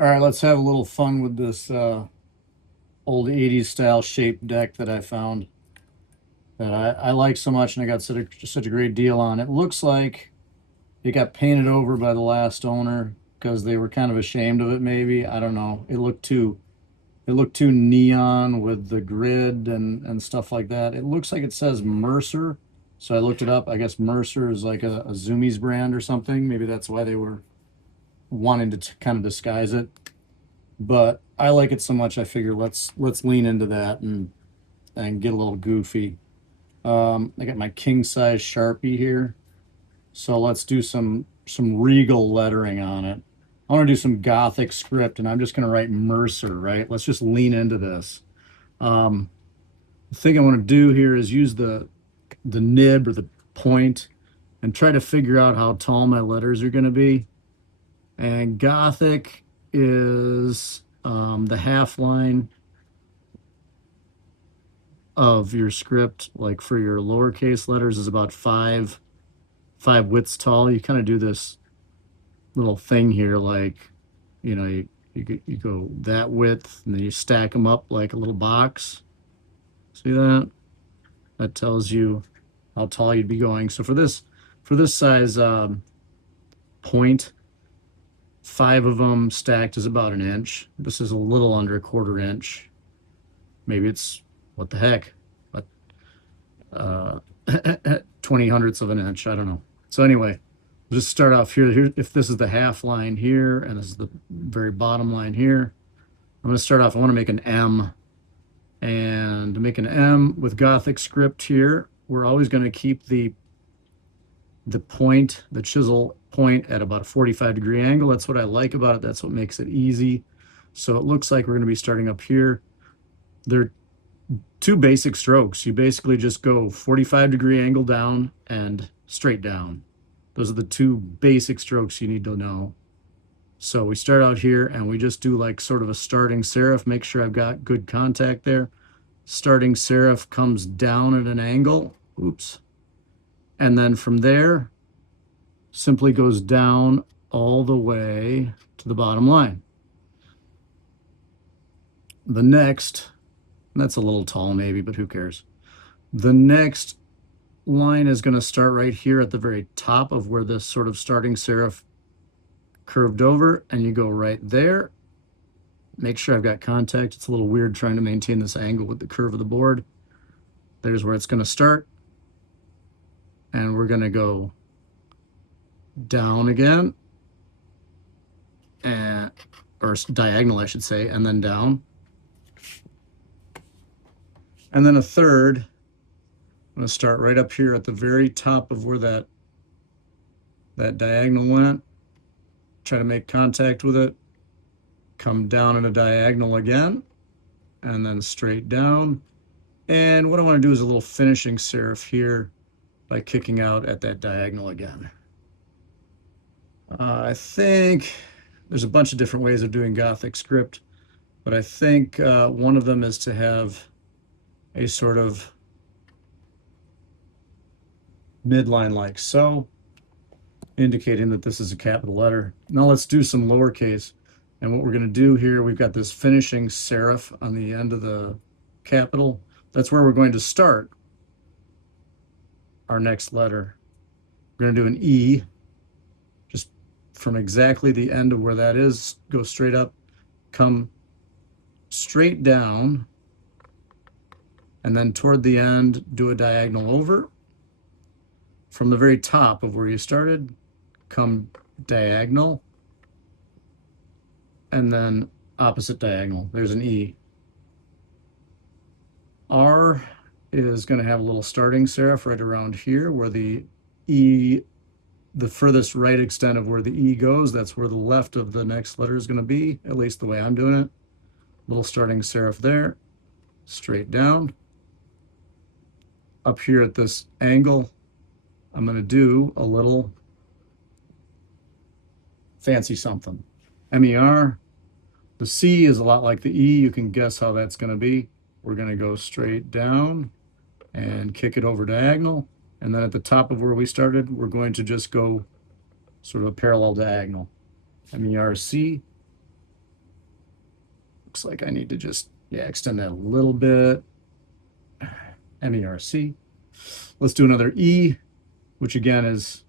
All right, let's have a little fun with this old 80s style shaped deck that I found that I like so much and I got such a great deal on. It looks like it got painted over by the last owner because they were kind of ashamed of it, maybe. I don't know. It looked too neon with the grid and stuff like that. It looks like it says Mercer. So I looked it up. I guess Mercer is like a Zoomies brand or something. Maybe that's why they were wanting to kind of disguise it. But I like it so much I figure let's lean into that and get a little goofy. I got my king size Sharpie here, so let's do some regal lettering on it. I want to do some gothic script, and I'm just going to write Mercer, right? Let's just lean into this. Um, the thing I want to do here is use the nib or the point and try to figure out how tall my letters are going to be. And Gothic is the half line of your script, like for your lowercase letters, is about five widths tall. You kind of do this little thing here, like you go that width, and then you stack them up like a little box. See that? That tells you how tall you'd be going. So for this size point, five of them stacked is about an inch. This is a little under a quarter inch. Maybe it's what the heck, but uh, 20 hundredths of an inch. I don't know. So anyway, we'll just start off here. Here, if this is the half line here, and this is the very bottom line here, I'm going to start off. I want to make an M, and to make an M with Gothic script here, we're always going to keep the point, the chisel point at about a 45-degree angle. That's what I like about it. That's what makes it easy. So it looks like we're going to be starting up here. There are two basic strokes. You basically just go 45-degree angle down and straight down. Those are the two basic strokes you need to know. So we start out here and we just do like sort of a starting serif. Make sure I've got good contact there. Starting serif comes down at an angle. Oops. And then from there, simply goes down all the way to the bottom line. The next, that's a little tall maybe, but who cares? The next line is going to start right here at the very top of where this sort of starting serif curved over, and you go right there. Make sure I've got contact. It's a little weird trying to maintain this angle with the curve of the board. There's where it's going to start. And we're going to go down again, and or diagonal, I should say, and then down. And then a third. I'm going to start right up here at the very top of where that diagonal went. Try to make contact with it. Come down at a diagonal again, and then straight down. And what I want to do is a little finishing serif here by kicking out at that diagonal again. I think there's a bunch of different ways of doing Gothic script, but I think one of them is to have a sort of midline like so, indicating that this is a capital letter. Now let's do some lowercase. And what we're going to do here, we've got this finishing serif on the end of the capital. That's where we're going to start our next letter. We're going to do an E, just from exactly the end of where that is, go straight up, come straight down, and then toward the end, do a diagonal over. From the very top of where you started, come diagonal, and then opposite diagonal. There's an E. R is going to have a little starting serif right around here where the E, the furthest right extent of where the E goes, that's where the left of the next letter is going to be, at least the way I'm doing it. Little starting serif there, straight down. Up here at this angle, I'm going to do a little fancy something. MER. The C is a lot like the E. You can guess how that's going to be. We're going to go straight down and kick it over diagonal. And then at the top of where we started, we're going to just go sort of a parallel diagonal. MERC. looks like I need to just, yeah, extend that a little bit. MERC. Let's do another E, which again is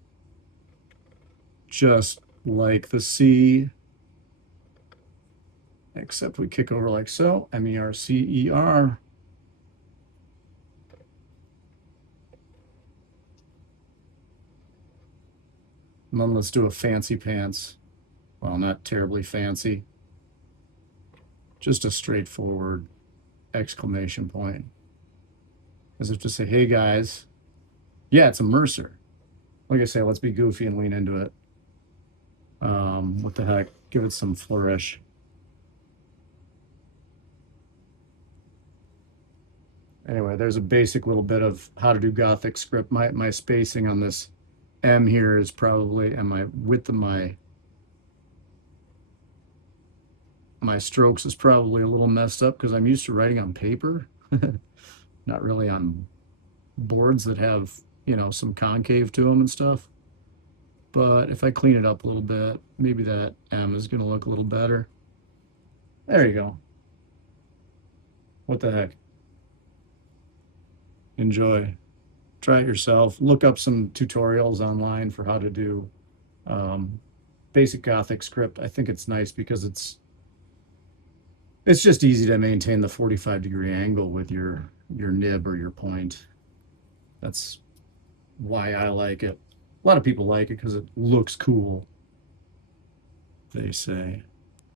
just like the C, except we kick over like so. MERCER. And then let's do a fancy pants. Well, not terribly fancy. Just a straightforward exclamation point. As if to say, hey guys. Yeah, it's a Mercer. Like I say, let's be goofy and lean into it. What the heck? Give it some flourish. Anyway, there's a basic little bit of how to do Gothic script. My spacing on this M here is probably, and my width of my strokes is probably a little messed up because I'm used to writing on paper, not really on boards that have, you know, some concave to them and stuff. But if I clean it up a little bit, maybe that M is going to look a little better. There you go. What the heck? Enjoy. Try it yourself. Look up some tutorials online for how to do basic Gothic script. I think it's nice because it's just easy to maintain the 45-degree angle with your nib or your point. That's why I like it. A lot of people like it because it looks cool, they say.